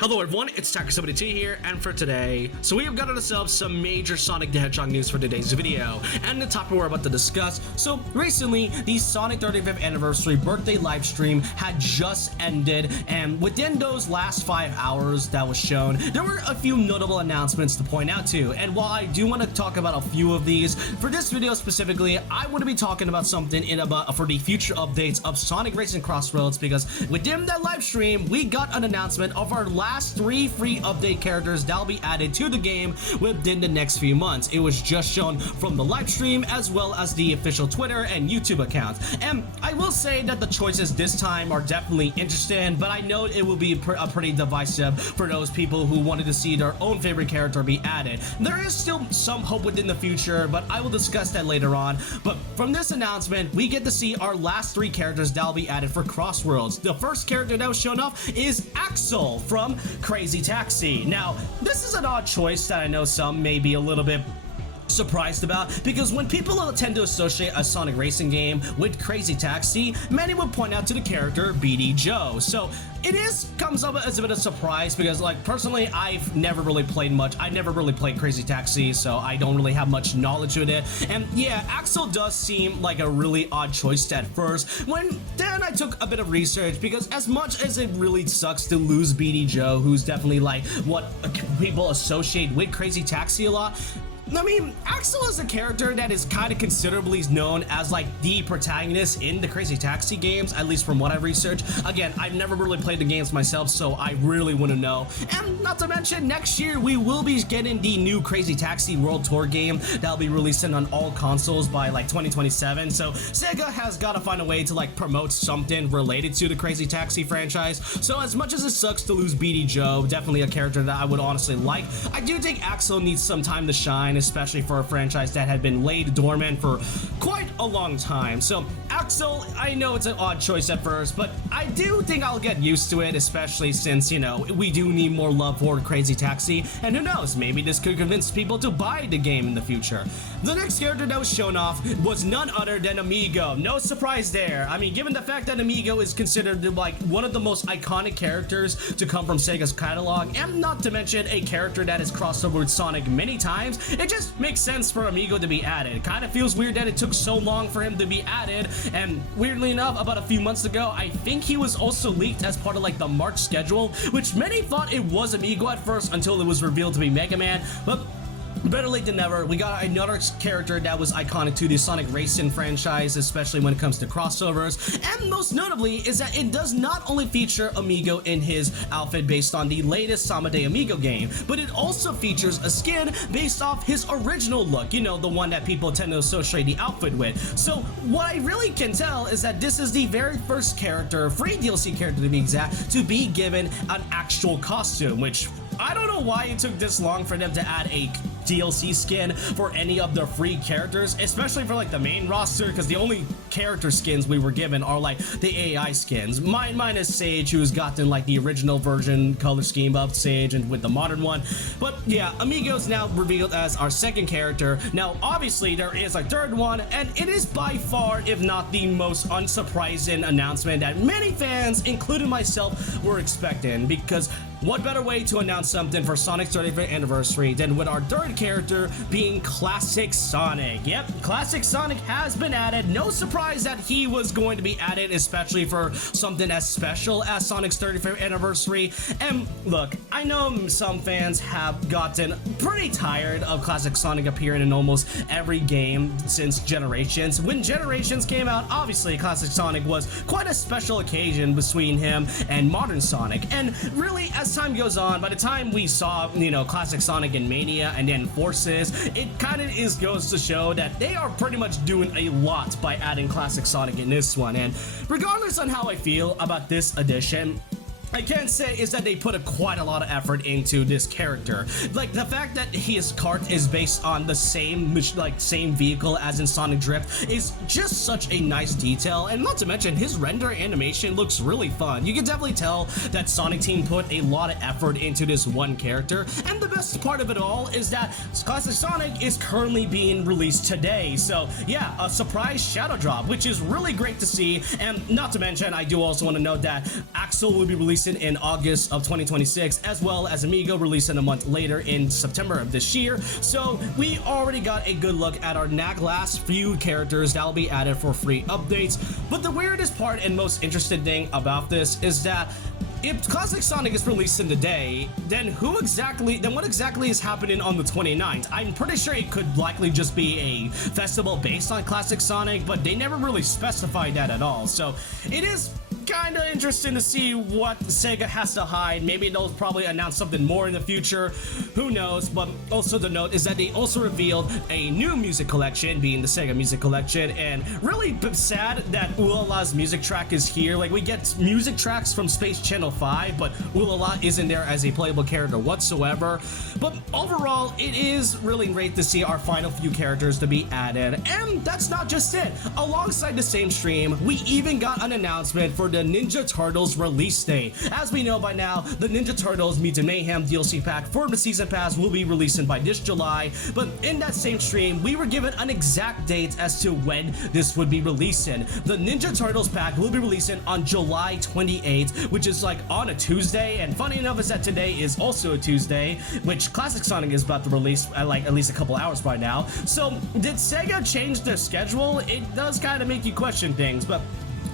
Hello everyone, it's Samba de Amigo here, and for today, we have got ourselves some major Sonic the Hedgehog news for today's video, and the topic we're about to discuss. So recently, the Sonic 35th anniversary birthday live stream had just ended, and within those last 5 hours that was shown, there were a few notable announcements to point out to, and while I do want to talk about a few of these, for this video specifically, I want to be talking about something for the future updates of Sonic Racing Crossworlds, because within that live stream, we got an announcement of our last 3 free update characters that'll be added to the game within the next few months. It was just shown from the live stream as well as the official Twitter and YouTube accounts. And I will say that the choices this time are definitely interesting, but I know it will be pretty divisive for those people who wanted to see their own favorite character be added. There is still some hope within the future, but I will discuss that later on. But from this announcement, we get to see our last 3 characters that'll be added for Crossworlds. The first character that was shown off is Axel from Crazy Taxi. Now, this is an odd choice that I know some may be a little bit surprised about, because when people tend to associate a Sonic Racing game with Crazy Taxi, many would point out to the character BD Joe. So it comes up as a bit of a surprise, because like personally I've never really played much. I never really played Crazy Taxi, so I don't really have much knowledge with it. And yeah, Axel does seem like a really odd choice at first. Then I took a bit of research, because as much as it really sucks to lose BD Joe, who's definitely like what people associate with Crazy Taxi a lot, I mean, Axel is a character that is kind of considerably known as like the protagonist in the Crazy Taxi games, at least from what I've researched. Again, I've never really played the games myself, so I really want to know. And not to mention, next year we will be getting the new Crazy Taxi World Tour game that'll be releasing on all consoles by like 2027. So Sega has got to find a way to like promote something related to the Crazy Taxi franchise. So as much as it sucks to lose BD Joe, definitely a character that I would honestly like, I do think Axel needs some time to shine, especially for a franchise that had been laid dormant for quite a long time. So Axel, I know it's an odd choice at first, but I do think I'll get used to it, especially since, you know, we do need more love for Crazy Taxi, and who knows, maybe this could convince people to buy the game in the future. The next character that was shown off was none other than Amigo. No surprise there. I mean, given the fact that Amigo is considered like one of the most iconic characters to come from Sega's catalog, and not to mention a character that has crossed over with Sonic many times, it just makes sense for Amigo to be added. It kind of feels weird that it took so long for him to be added, and weirdly enough, about a few months ago, I think he was also leaked as part of like the March schedule, which many thought it was Amigo at first until it was revealed to be Mega Man, but better late than never. We got another character that was iconic to the Sonic Racing franchise, especially when it comes to crossovers, and most notably is that it does not only feature Amigo in his outfit based on the latest Samba de Amigo game, but it also features a skin based off his original look, you know, the one that people tend to associate the outfit with. So what I really can tell is that this is the very first character, free DLC character to be exact, to be given an actual costume, which I don't know why it took this long for them to add a DLC skin for any of the free characters, especially for like the main roster, because the only character skins we were given are like the AI skins. Mine is Sage, who's gotten like the original version color scheme of Sage and with the modern one. But yeah, Amigo's now revealed as our second character. Now obviously there is a third one, and it is by far, if not the most unsurprising announcement that many fans, including myself, were expecting, because what better way to announce something for Sonic's 35th anniversary than with our third character being Classic Sonic. Yep, Classic Sonic has been added. No surprise that he was going to be added, especially for something as special as Sonic's 35th anniversary. And look, I know some fans have gotten pretty tired of Classic Sonic appearing in almost every game since Generations. When Generations came out, obviously Classic Sonic was quite a special occasion between him and modern Sonic. And really, as time goes on, by the time we saw, you know, Classic Sonic in Mania and then Forces, it kind of goes to show that they are pretty much doing a lot by adding Classic Sonic in this one. And regardless on how I feel about this edition, I can say is that they put quite a lot of effort into this character. Like the fact that his kart is based on the same vehicle as in Sonic Drift is just such a nice detail, and not to mention his render animation looks really fun. You can definitely tell that Sonic Team put a lot of effort into this one character, and the best part of it all is that Classic Sonic is currently being released today. So yeah, a surprise shadow drop, which is really great to see. And not to mention, I do also want to note that Axel will be releasing releasing in August of 2026, as well as Amigo releasing a month later in September of this year. So we already got a good look at our last few characters that will be added for free updates. But the weirdest part and most interesting thing about this is that if Classic Sonic is releasing today, then what exactly is happening on the 29th? I'm pretty sure it could likely just be a festival based on Classic Sonic, but they never really specified that at all. So it is kind of interesting to see what Sega has to hide. Maybe they'll probably announce something more in the future, who knows. But also the note is that they also revealed a new music collection, being the Sega Music Collection, and really sad that Ulala's music track is here. Like, we get music tracks from Space Channel 5, but Ulala isn't there as a playable character whatsoever. But overall, it is really great to see our final few characters to be added. And that's not just it. Alongside the same stream, we even got an announcement for the Ninja Turtles release date. As we know by now, the Ninja Turtles Mutant Mayhem DLC pack for the Season Pass will be releasing by this July, but in that same stream, we were given an exact date as to when this would be releasing. The Ninja Turtles pack will be releasing on July 28th, which is like on a Tuesday, and funny enough is that today is also a Tuesday, which Classic Sonic is about to release at least a couple hours by now. So did Sega change their schedule? It does kind of make you question things, but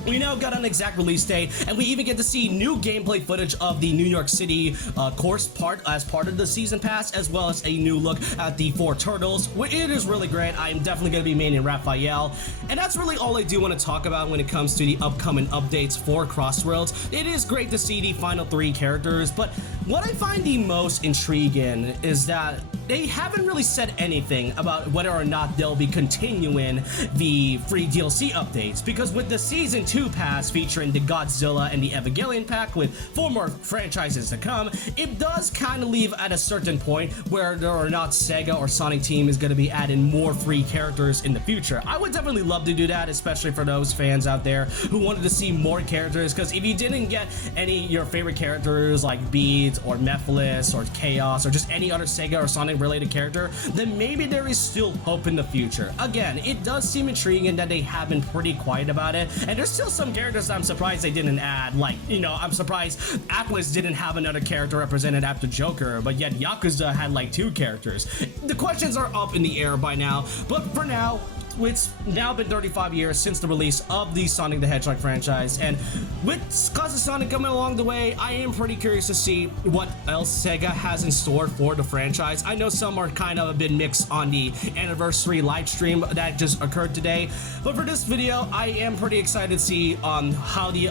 we now got an exact release date, and we even get to see new gameplay footage of the New York City course as part of the Season Pass, as well as a new look at the 4 Turtles. It is really great. I am definitely going to be maining Raphael, and that's really all I do want to talk about when it comes to the upcoming updates for Crossworlds. It is great to see the final 3 characters, but what I find the most intriguing is that they haven't really said anything about whether or not they'll be continuing the free DLC updates, because with the Season 2 pass featuring the Godzilla and the Evangelion pack with 4 more franchises to come, it does kind of leave at a certain point whether or not Sega or Sonic Team is going to be adding more free characters in the future. I would definitely love to do that, especially for those fans out there who wanted to see more characters, because if you didn't get any of your favorite characters like Beats or Mephiles or Chaos or just any other Sega or Sonic related character, then maybe there is still hope in the future. Again, it does seem intriguing that they have been pretty quiet about it, and there's still some characters I'm surprised they didn't add. Like, you know, I'm surprised Atlas didn't have another character represented after Joker, but yet Yakuza had like 2 characters. The questions are up in the air by now, but for now, it's now been 35 years since the release of the Sonic the Hedgehog franchise, and with Classic Sonic coming along the way, I am pretty curious to see what else Sega has in store for the franchise. I know some are kind of a bit mixed on the anniversary live stream that just occurred today, but for this video, I am pretty excited to see how the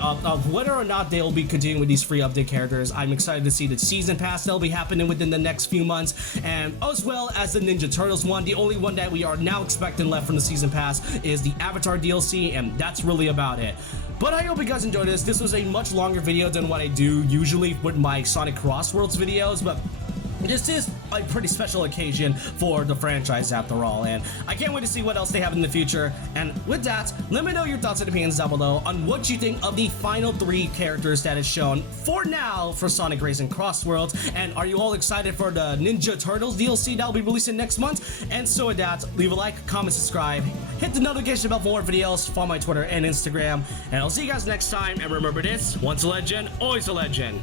whether or not they'll be continuing with these free update characters. I'm excited to see the Season Pass that'll be happening within the next few months, and as well as the Ninja Turtles one. The only one that we are now expecting left from the Season Pass is the Avatar DLC, and that's really about it. But I hope you guys enjoyed this. This was a much longer video than what I do usually with my Sonic Crossworlds videos, but this is a pretty special occasion for the franchise after all, and I can't wait to see what else they have in the future. And with that, let me know your thoughts and opinions down below on what you think of the final 3 characters that is shown for now for Sonic Racing Crossworlds, and are you all excited for the Ninja Turtles DLC that will be releasing next month? And so with that, leave a like, comment, subscribe, hit the notification bell for more videos, follow my Twitter and Instagram, and I'll see you guys next time. And remember this, once a legend, always a legend.